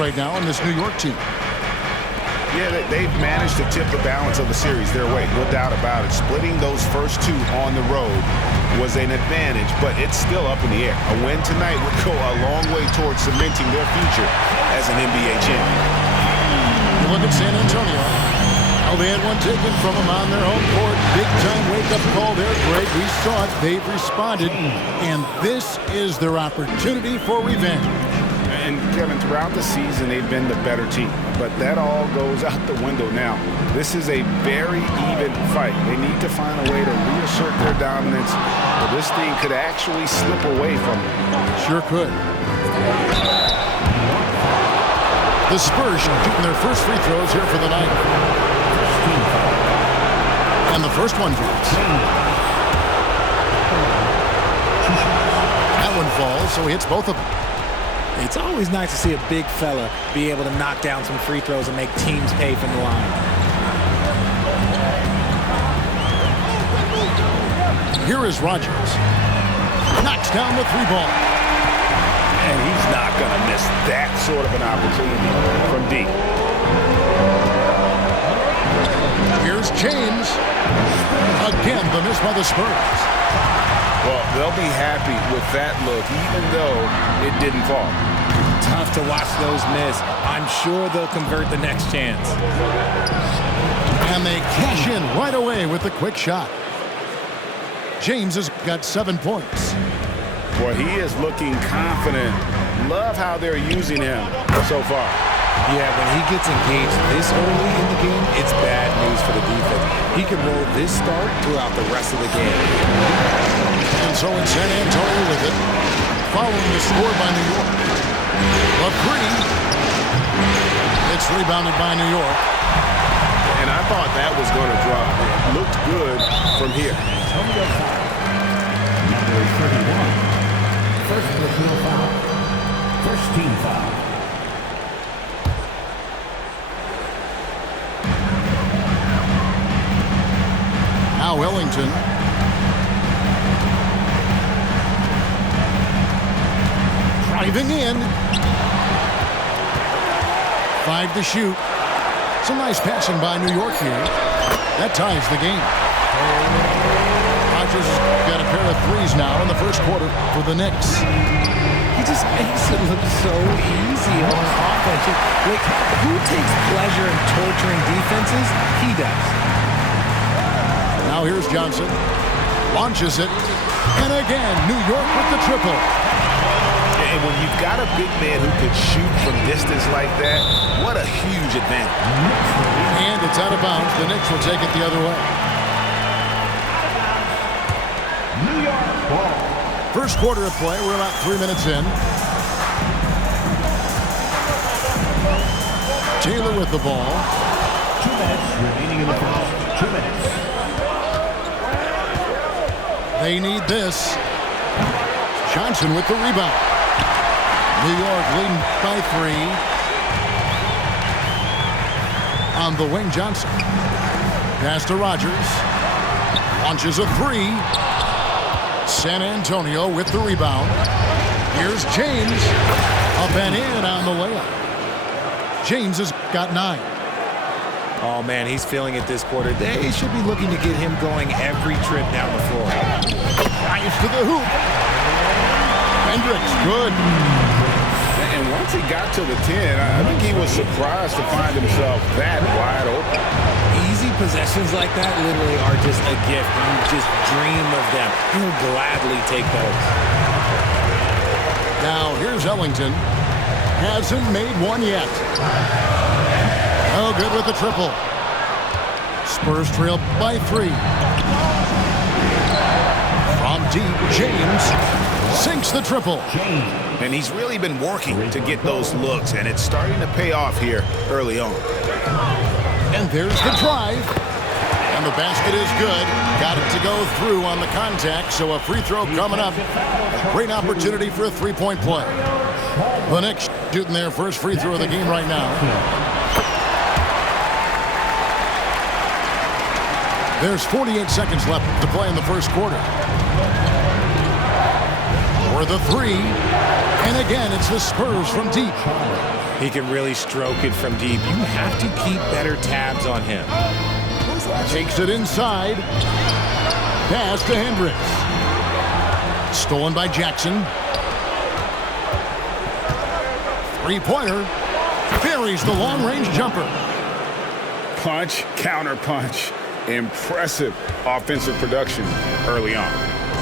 right now in this New York team. Yeah, they've managed to tip the balance of the series their way, no doubt about it. Splitting those first two on the road was an advantage, but it's still up in the air. A win tonight would go a long way towards cementing their future as an NBA champion. You look at San Antonio. Oh, they had one taken from them on their home court. Big-time wake-up call there, Greg. We saw it. They've responded, and this is their opportunity for revenge. And, Kevin, throughout the season, they've been the better team. But that all goes out the window now. This is a very even fight. They need to find a way to reassert their dominance, or this thing could actually slip away from them. Sure could. The Spurs shooting their first free throws here for the night. And the first one drops. That one falls, so he hits both of them. It's always nice to see a big fella be able to knock down some free throws and make teams pay from the line. Here is Rogers. Knocks down the three ball. And he's not going to miss that sort of an opportunity from deep. Here's James. Again, the miss by the Spurs. Well, they'll be happy with that look, even though it didn't fall. Tough to watch those miss. I'm sure they'll convert the next chance. And they cash in right away with the quick shot. James has got 7 points. Boy, he is looking confident. Love how they're using him so far. Yeah, when he gets engaged this early in the game, it's bad news for the defense. He can roll this start throughout the rest of the game. And so in San Antonio with it, following the score by New York. A three. It's rebounded by New York. And I thought that was going to drop. It looked good from here. Number 31. First personal foul. First team foul. Now Wellington. Driving in. 5 to shoot. Some nice passing by New York here. That ties the game. Rogers has got a pair of threes now in the first quarter for the Knicks. He just makes it look so easy on offense. Like, who takes pleasure in torturing defenses? He does. Now here's Johnson. Launches it. And again, New York with the triple. And when you've got a big man who could shoot from distance like that, what a huge advantage. And it's out of bounds. The Knicks will take it the other way. New York ball. First quarter of play. We're about 3 minutes in. Taylor with the ball. 2 minutes remaining in the first. 2 minutes. They need this. Johnson with the rebound. New York leading by 3. On the wing, Johnson. Pass to Rogers. Launches a 3. San Antonio with the rebound. Here's James. Up and in on the layup. James has got 9. Oh, man, he's feeling it this quarter. They should be looking to get him going every trip down the floor. Drives to the hoop. Hendricks, good. And once he got to the 10, I think he was surprised to find himself that wide open. Easy possessions like that literally are just a gift. You just dream of them. He'll gladly take those. Now, here's Ellington. Hasn't made one yet. Oh, good with the triple. Spurs trail by 3. From deep, James sinks the triple. And he's really been working to get those looks, and it's starting to pay off here early on. And there's the drive. And the basket is good. Got it to go through on the contact, so a free throw coming up. A great opportunity for a three-point play. The Knicks shooting their first free throw of the game right now. There's 48 seconds left to play in the first quarter. For the 3. And again, it's the Spurs from deep. He can really stroke it from deep. You have to keep better tabs on him. Takes it inside. Pass to Hendricks. Stolen by Jackson. Three-pointer. Buries the long-range jumper. Punch, counter punch. Impressive offensive production early on.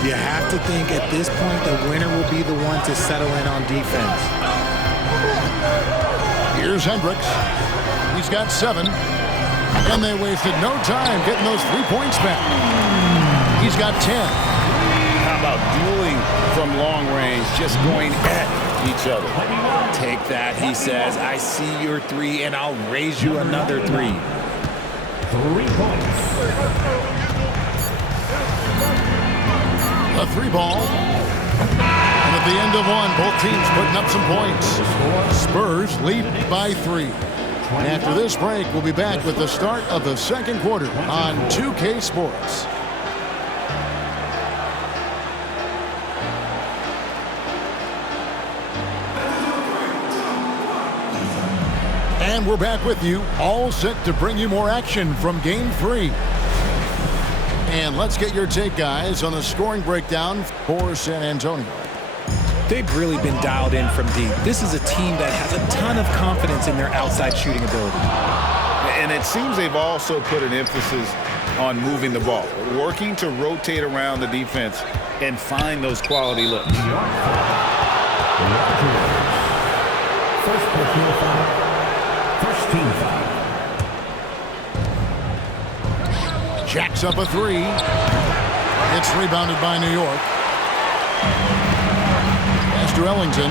You have to think at this point the winner will be the one to settle in on defense. Here's Hendricks. He's got 7. And they wasted no time getting those 3 points back. He's got 10. How about dueling from long range, just going at each other? Take that, he says. I see your 3, and I'll raise you another 3. 3 points. A 3-ball. And at the end of one, both teams putting up some points. Spurs lead by 3. After this break, we'll be back with the start of the second quarter on 2K Sports. And we're back with you, all set to bring you more action from Game 3. And let's get your take, guys, on the scoring breakdown for San Antonio. They've really been dialed in from deep. This is a team that has a ton of confidence in their outside shooting ability. And it seems they've also put an emphasis on moving the ball, working to rotate around the defense and find those quality looks. First personal foul. First team foul. Jacks up a 3. It's rebounded by New York. Pass to Ellington.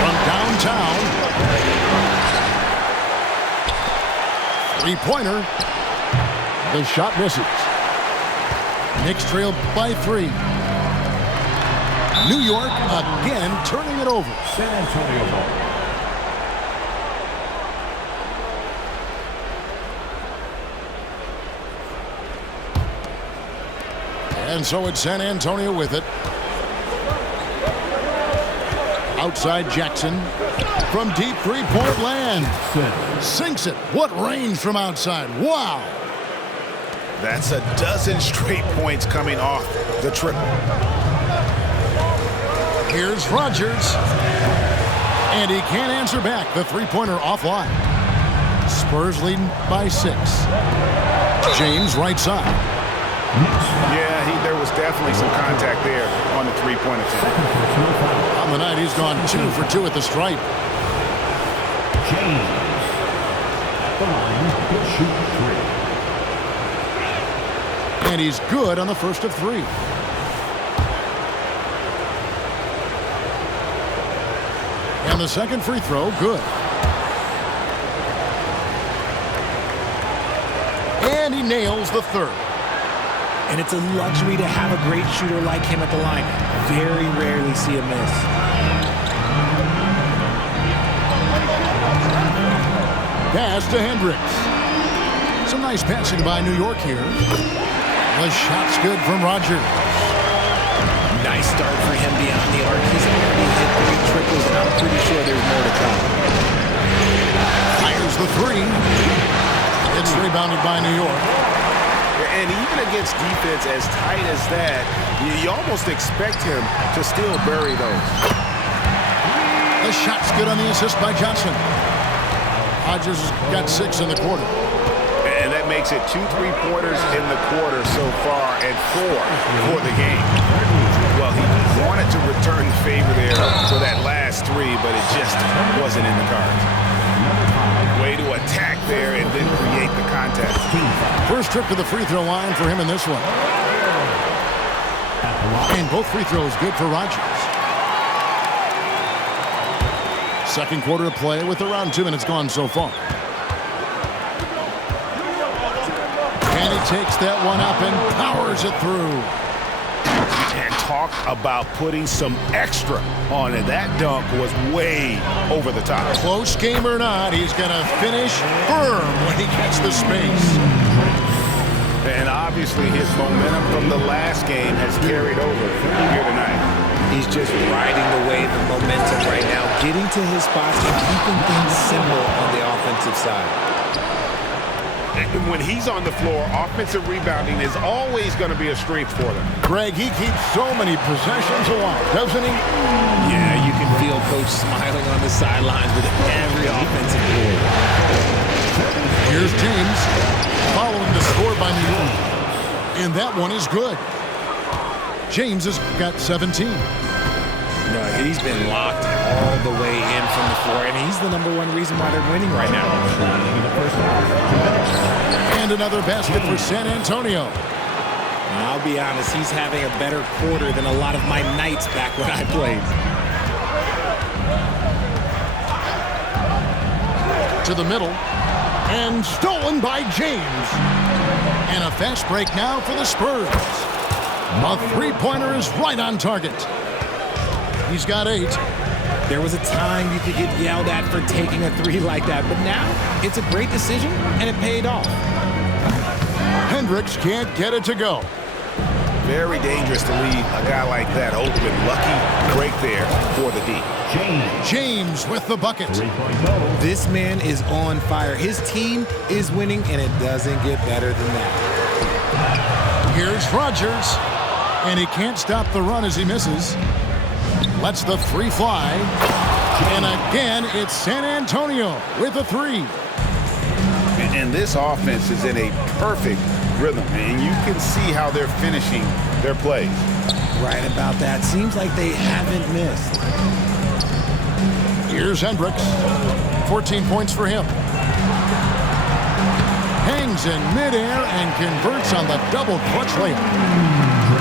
From downtown. 3-pointer. The shot misses. Knicks trail by 3. New York again turning it over. San Antonio ball. And so it's San Antonio with it. Outside Jackson. From deep three-point land. Sinks it. What range from outside. Wow. That's a dozen straight points coming off the triple. Here's Rogers. And he can't answer back. The three-pointer offline. Spurs leading by 6. James right side. Yeah, there was definitely some contact there on the three-point attempt. On the night, he's gone 2 for 2 at the stripe. James at the line to shoot 3. And he's good on the first of 3. And the second free throw, good. And he nails the third. And it's a luxury to have a great shooter like him at the line. Very rarely see a miss. Pass to Hendricks. Some nice passing by New York here. The shot's good from Rogers. Nice start for him beyond the arc. He's already hit 3 triples, and I'm pretty sure there's more to come. Fires the 3. It's rebounded by New York. And even against defense as tight as that, you almost expect him to still bury those. The shot's good on the assist by Johnson. Rogers has got 6 in the quarter. And that makes it 2 3-pointers in the quarter so far and 4 for the game. Well, he wanted to return the favor there for that last 3, but it just wasn't in the cards. Way to attack there and then create the contact. First trip to the free throw line for him in this one. And both free throws good for Rogers. Second quarter of play with around 2 minutes gone so far. And he takes that one up and powers it through. And talk about putting some extra on it. That dunk was way over the top. Close game or not, he's going to finish firm when he gets the space. And obviously his momentum from the last game has carried over here tonight. He's just riding the wave of momentum right now, getting to his spots and keeping things simple on the offensive side. And when he's on the floor, offensive rebounding is always going to be a strength for them. Greg, he keeps so many possessions alive, doesn't he? Yeah, you can feel Coach smiling on the sidelines with every offensive goal. Here's James following the score by New York. And that one is good. James has got 17. No, he's been locked all the way in from the floor, and he's the #1 reason why they're winning right now. And another basket for San Antonio. I'll be honest, he's having a better quarter than a lot of my nights back when I played. To the middle. And stolen by James. And a fast break now for the Spurs. A three-pointer is right on target. He's got 8. There was a time you could get yelled at for taking a 3 like that, but now it's a great decision, and it paid off. Hendricks can't get it to go. Very dangerous to leave a guy like that open. Lucky break there for the D. James with the bucket. This man is on fire. His team is winning, and it doesn't get better than that. Here's Rogers. And he can't stop the run as he misses. Lets the 3 fly. And again, it's San Antonio with a 3. And this offense is in a perfect rhythm, and you can see how they're finishing their plays. Right about that. Seems like they haven't missed. Here's Hendricks. 14 points for him. Hangs in midair and converts on the double clutch layup.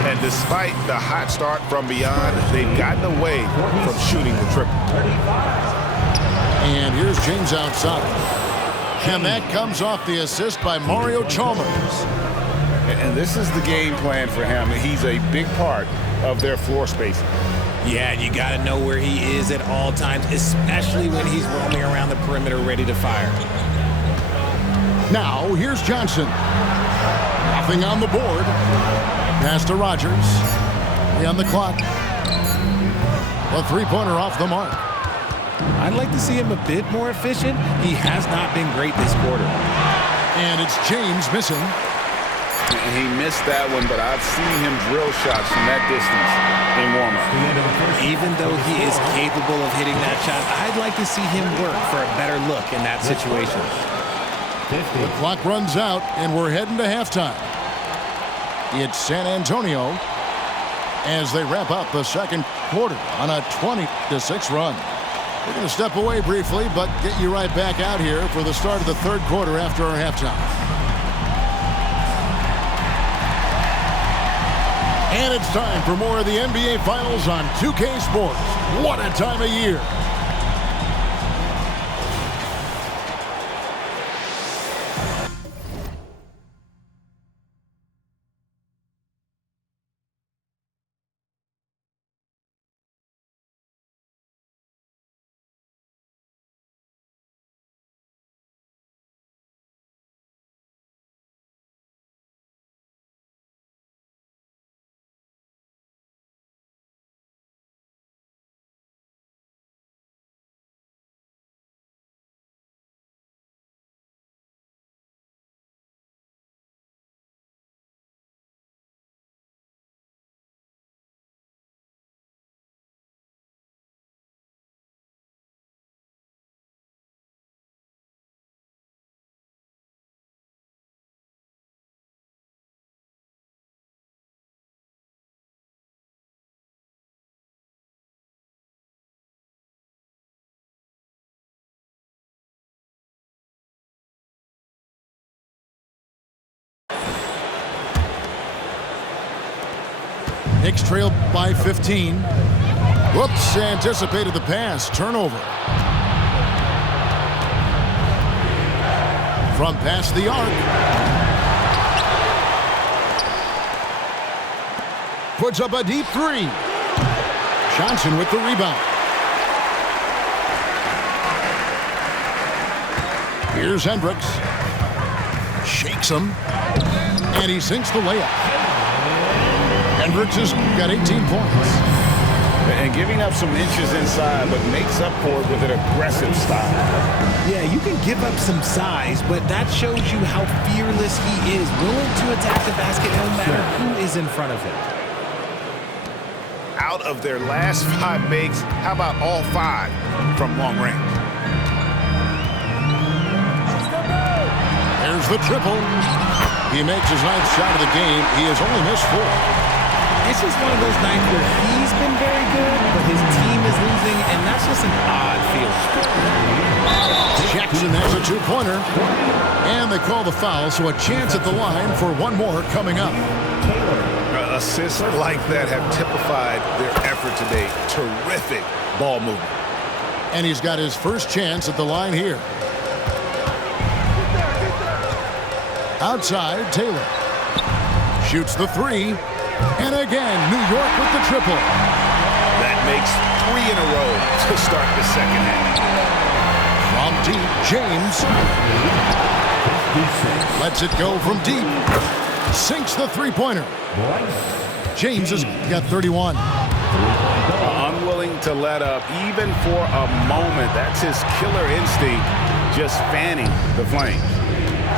And despite the hot start from beyond, they've gotten away from shooting the triple. And here's James outside. And that comes off the assist by Mario Chalmers. And this is the game plan for him. He's a big part of their floor spacing. Yeah, you got to know where he is at all times, especially when he's roaming around the perimeter ready to fire. Now, here's Johnson. Nothing on the board. Pass to Rogers. 3 on the clock. A three-pointer off the mark. I'd like to see him a bit more efficient. He has not been great this quarter. And it's James missing. He missed that one, but I've seen him drill shots from that distance in warm-up. Even though he is capable of hitting that shot, I'd like to see him work for a better look in that situation. The clock runs out, and we're heading to halftime. It's San Antonio as they wrap up the second quarter on a 20-6 run. We're going to step away briefly, but get you right back out here for the start of the third quarter after our halftime. And it's time for more of the NBA Finals on 2K Sports. What a time of year. Knicks trail by 15. Whoops, anticipated the pass. Turnover. From past the arc. Puts up a deep 3. Johnson with the rebound. Here's Hendricks. Shakes him. And he sinks the layup. Hendricks has got 18 points. And giving up some inches inside, but makes up for it with an aggressive style. Yeah, you can give up some size, but that shows you how fearless he is, willing to attack the basket no matter who is in front of him. Out of their last 5 makes, how about all 5 from long range? There's the triple. He makes his 9th shot of the game. He has only missed 4. It's just one of those nights where he's been very good, but his team is losing, and that's just an odd feeling. Jackson has a 2-pointer. And they call the foul, so a chance at the line for one more coming up. Assists like that have typified their effort today. Terrific ball movement. And he's got his first chance at the line here. Outside, Taylor. Shoots the 3. And again, New York with the triple. That makes 3 in a row to start the second half. From deep, James. Lets it go from deep. Sinks the 3-pointer. James has got 31. Unwilling to let up even for a moment. That's his killer instinct, just fanning the flames.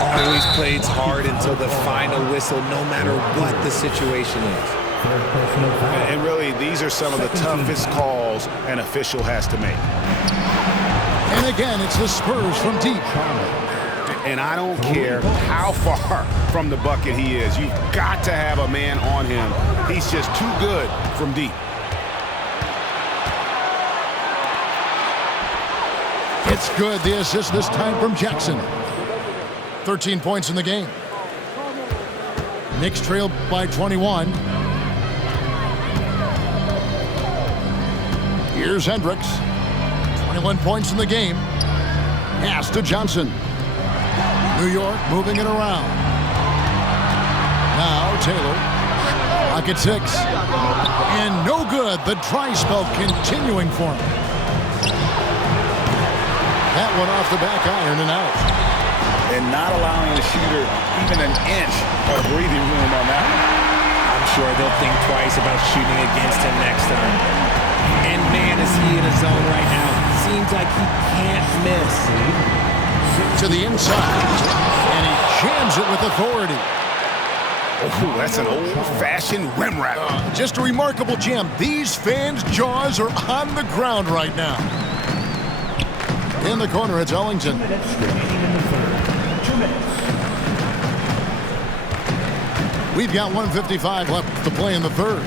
Always plays hard until the final whistle, no matter what the situation is. And really, these are some of the toughest calls an official has to make. And again, it's the Spurs from deep. And I don't care how far from the bucket he is. You've got to have a man on him. He's just too good from deep. It's good. The assist this time from Jackson. 13 points in the game. Knicks trail by 21. Here's Hendricks. 21 points in the game. Pass to Johnson. New York moving it around. Now Taylor. Lock at 6. And no good. The dry spell continuing for him. That one off the back iron and out. And not allowing the shooter even an inch of breathing room on that one. I'm sure they'll think twice about shooting against him next time. And man, is he in a zone right now. Seems like he can't miss. To the inside. And he jams it with authority. Oh, that's an old-fashioned rim wrap. Just a remarkable jam. These fans' jaws are on the ground right now. In the corner, it's Ellington. We've got 1:55 left to play in the third.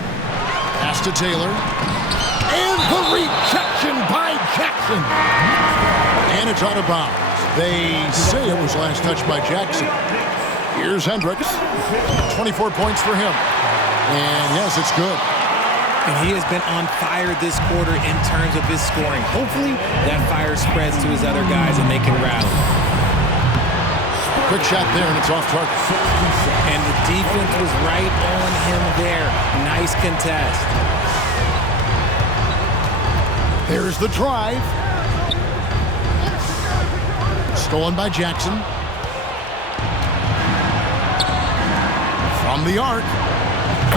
Pass to Taylor. And the rejection by Jackson. And it's out of bounds. They say it was last touched by Jackson. Here's Hendricks. 24 points for him. And yes, it's good. And he has been on fire this quarter in terms of his scoring. Hopefully, that fire spreads to his other guys and they can rally. Quick shot there, and it's off target. And the defense was right on him there. Nice contest. There's the drive. Stolen by Jackson. From the arc.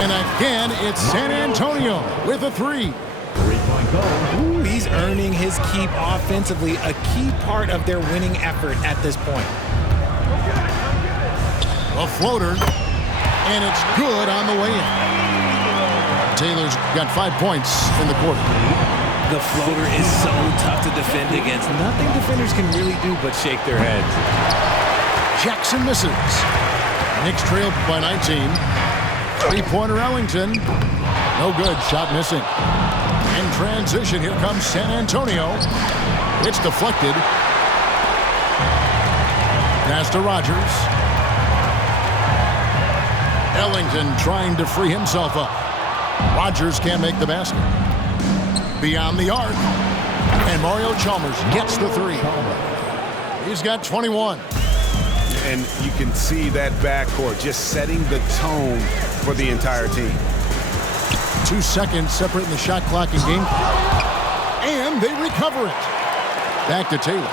And again, it's San Antonio with a 3. Ooh, he's earning his keep offensively, a key part of their winning effort at this point. A floater, and it's good on the way in. Taylor's got 5 points in the quarter. The floater is so tough to defend against. Nothing defenders can really do but shake their heads. Jackson misses. Knicks trail by 19. 3-pointer Ellington. No good. Shot missing. In transition, here comes San Antonio. It's deflected. Pass to Rogers. Ellington trying to free himself up. Rogers can't make the basket. Beyond the arc. And Mario Chalmers gets the 3. He's got 21. And you can see that backcourt just setting the tone for the entire team. 2 seconds separating the shot clock and game clock. And they recover it. Back to Taylor.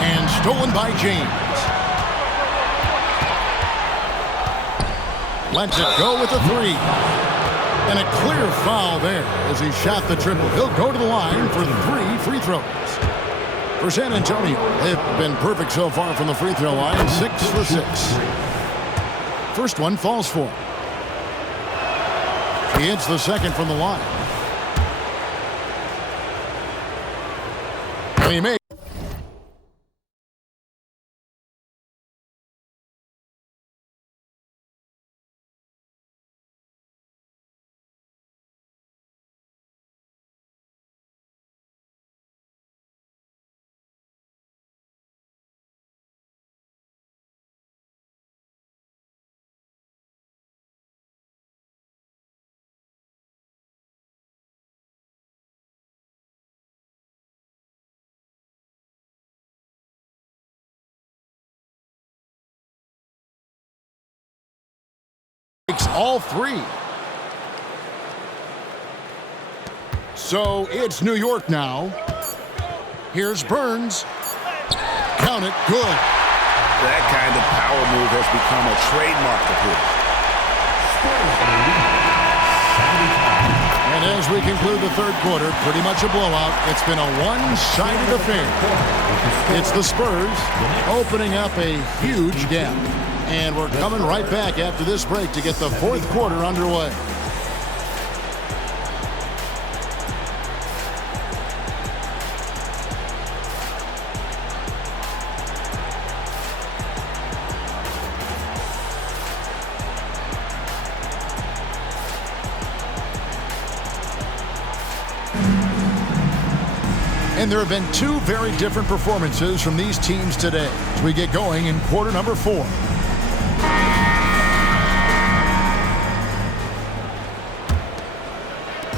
And stolen by James. Lets it go with a 3. And a clear foul there as he shot the triple. He'll go to the line for 3 free throws. For San Antonio, they've been perfect so far from the free throw line, 6 for 6. First one falls for him. He hits the second from the line. And he made. All 3. So it's New York now. Here's Burns. Count it. Good. That kind of power move has become a trademark of his. And as we conclude the third quarter, pretty much a blowout. It's been a one-sided affair. It's the Spurs opening up a huge gap. And we're coming right back after this break to get the fourth quarter underway. And there have been 2 very different performances from these teams today as we get going in quarter number 4.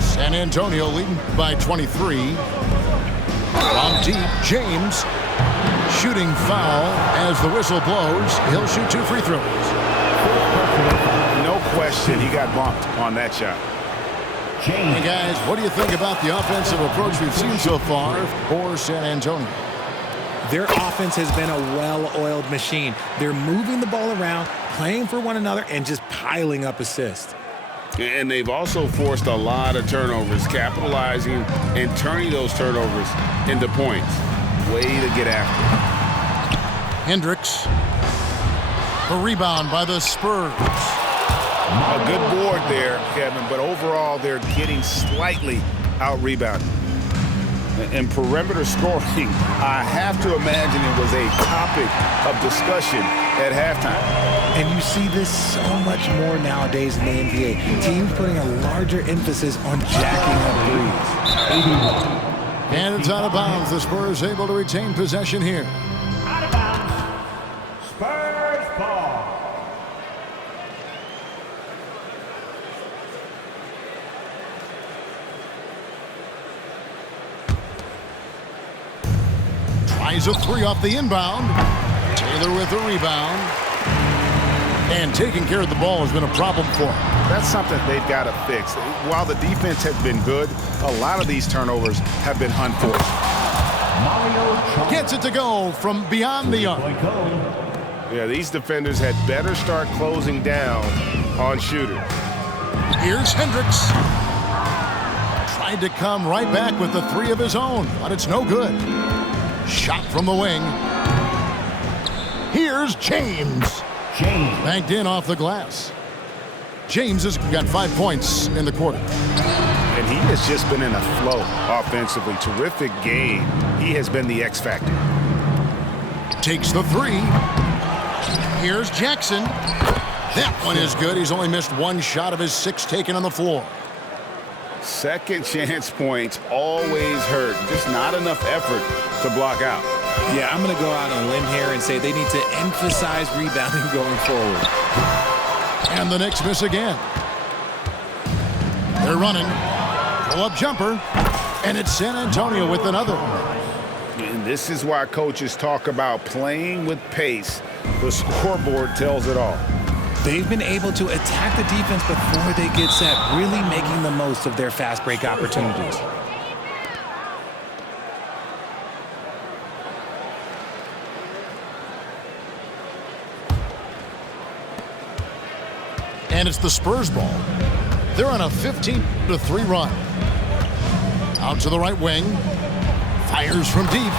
San Antonio leading by 23. From deep, James shooting foul as the whistle blows. He'll shoot 2 free throws. No question, he got bumped on that shot. Hey guys, what do you think about the offensive approach we've seen so far for San Antonio? Their offense has been a well-oiled machine. They're moving the ball around, playing for one another, and just piling up assists. And they've also forced a lot of turnovers, capitalizing and turning those turnovers into points. Way to get after it. Hendricks. The rebound by the Spurs. A good board there, Kevin, but overall they're getting slightly out-rebounded. And perimeter scoring, I have to imagine it was a topic of discussion at halftime. And you see this so much more nowadays in the NBA. Teams putting a larger emphasis on jacking up threes. And it's out of bounds. The Spurs able to retain possession here. Out of bounds. Spurs ball. Tries a 3 off the inbound. Taylor with the rebound. And taking care of the ball has been a problem for him. That's something they've got to fix. While the defense has been good, a lot of these turnovers have been unforced. Gets it to go from beyond the arc. Yeah, these defenders had better start closing down on shooters. Here's Hendricks. Tried to come right back with the 3 of his own, but it's no good. Shot from the wing. Here's James. Banked in off the glass. James has got 5 points in the quarter. And he has just been in a flow offensively. Terrific game. He has been the X factor. Takes the 3. Here's Jackson. That one is good. He's only missed 1 shot of his 6 taken on the floor. Second chance points always hurt. Just not enough effort to block out. Yeah, I'm going to go out on a limb here and say they need to emphasize rebounding going forward. And the Knicks miss again. They're running. Pull-up jumper. And it's San Antonio with another. And this is why coaches talk about playing with pace. The scoreboard tells it all. They've been able to attack the defense before they get set, really making the most of their fast break opportunities. And it's the Spurs ball. They're on a 15-3 run. Out to the right wing. Fires from deep.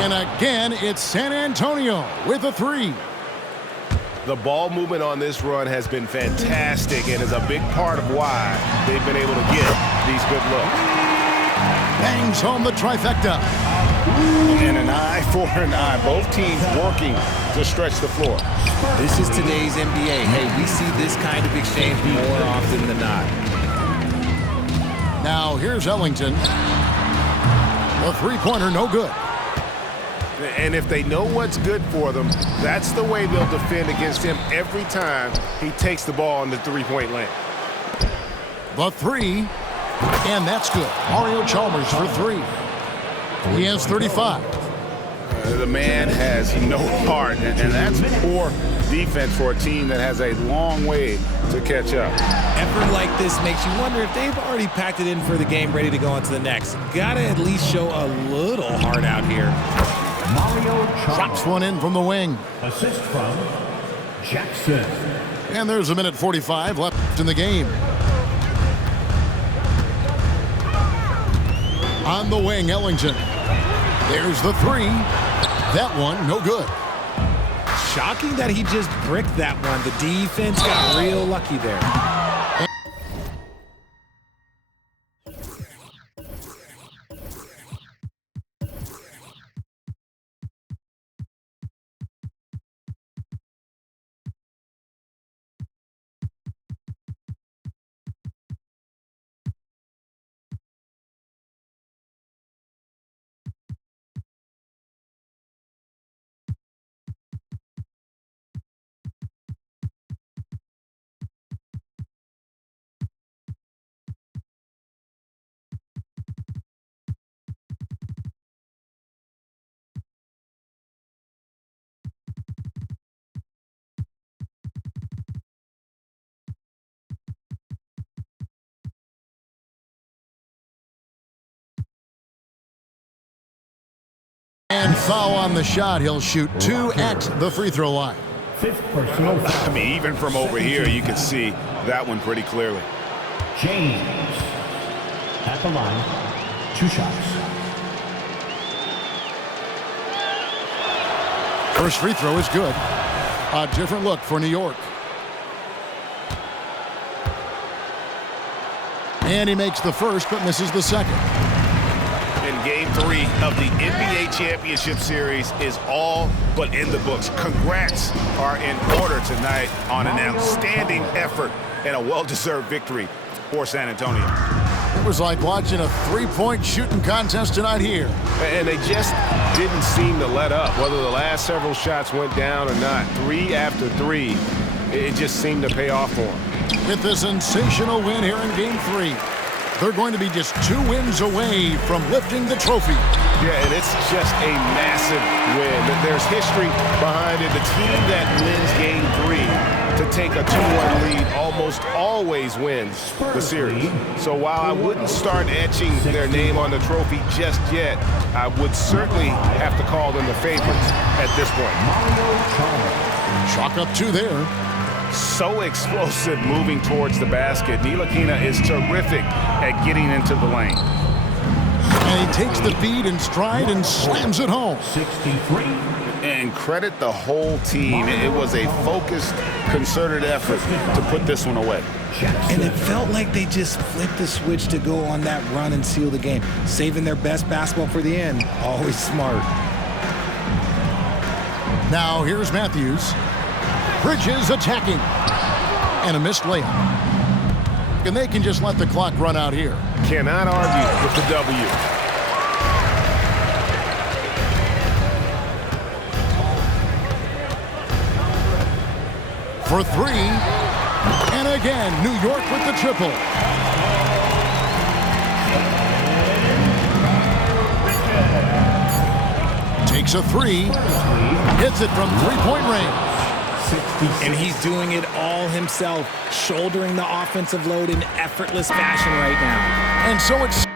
And again, it's San Antonio with a 3. The ball movement on this run has been fantastic and is a big part of why they've been able to get these good looks. Bangs home the trifecta. And an eye for an eye. Both teams working to stretch the floor. This is today's NBA. Hey, we see this kind of exchange more often than not. Now here's Ellington. The three-pointer, no good. And if they know what's good for them, that's the way they'll defend against him every time he takes the ball in the three-point lane. The 3, and that's good. Mario Chalmers for 3. He has 35. The man has no heart, and that's poor defense for a team that has a long way to catch up. Effort like this makes you wonder if they've already packed it in for the game, ready to go on to the next. Gotta at least show a little heart out here. Mario Drops one in from the wing. Assist from Jackson. And there's a minute 45 left in the game. On the wing, Ellington. There's the 3. That one, no good. Shocking that he just bricked that one. The defense got real lucky there. And foul on the shot. He'll shoot 2 at the free throw line. 5th personal foul. I mean, even from over here, you can see that one pretty clearly. James at the line. 2 shots. First free throw is good. A different look for New York. And he makes the first, but misses the second. And Game 3 of the NBA Championship Series is all but in the books. Congrats are in order tonight on an outstanding effort and a well-deserved victory for San Antonio. It was like watching a three-point shooting contest tonight here. And they just didn't seem to let up. Whether the last several shots went down or not, 3 after 3, it just seemed to pay off for them. With a sensational win here in Game 3. They're going to be just 2 wins away from lifting the trophy. Yeah, and it's just a massive win. There's history behind it. The team that wins Game 3 to take a 2-1 lead almost always wins the series. So while I wouldn't start etching their name on the trophy just yet, I would certainly have to call them the favorites at this point. Chalk up 2 there. So explosive moving towards the basket. Ntilikina is terrific at getting into the lane. And he takes the feed in stride and slams it home. 63. And credit the whole team. It was a focused, concerted effort to put this one away. And it felt like they just flipped the switch to go on that run and seal the game. Saving their best basketball for the end. Always smart. Now here's Matthews. Bridges attacking. And a missed layup. And they can just let the clock run out here. Cannot argue with the W. For 3. And again, New York with the triple. Takes a 3. Hits it from three-point range. And he's doing it all himself, shouldering the offensive load in effortless fashion right now. And so it's